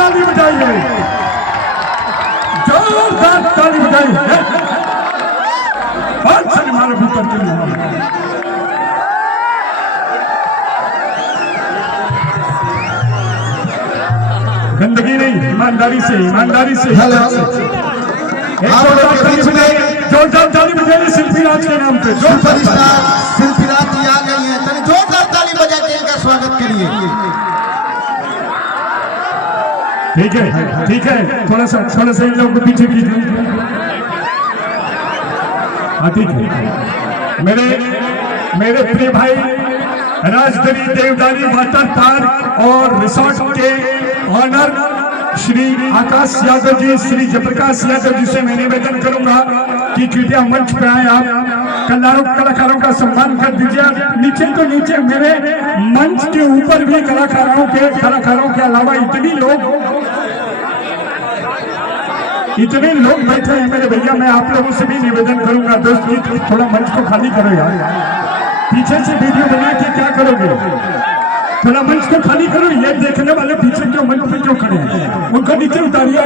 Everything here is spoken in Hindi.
ताली बजाइए, जोरदार ताली बजाइए। बहुत सारे हमारे भीतर के लिए गंदगी नहीं, ईमानदारी से, ईमानदारी से। जोरदार ताली बजाइए शिल्पी राज के नाम पे। सुपरस्टार शिल्पी राज जी आ गई हैं, तनी जोरदार ताली बजा के इनका स्वागत करिए। ठीक है, ठीक है, थोड़ा सा इन लोगों को पीछे कीजिए। हाँ ठीक है। मेरे प्रिय भाई राजदरी देवदारी वाटर पार्क और रिसोर्ट के ऑनर श्री आकाश यादव जी, श्री जयप्रकाश यादव जी से मैं निवेदन करूंगा कि कृपया मंच पे आए। आप कलाकारों का सम्मान कर दीजिए। नीचे तो नीचे, मेरे मंच के ऊपर भी कलाकारों के अलावा इतने लोग बैठे हैं मेरे भैया। मैं आप लोगों से भी निवेदन करूंगा दोस्त, थोड़ा मंच को खाली करो यार। पीछे से वीडियो बना के क्या करोगे? थोड़ा मंच को खाली करो। ये देखने वाले पीछे क्यों मंच पे क्यों खड़े हैं? उनको नीचे उतारिए।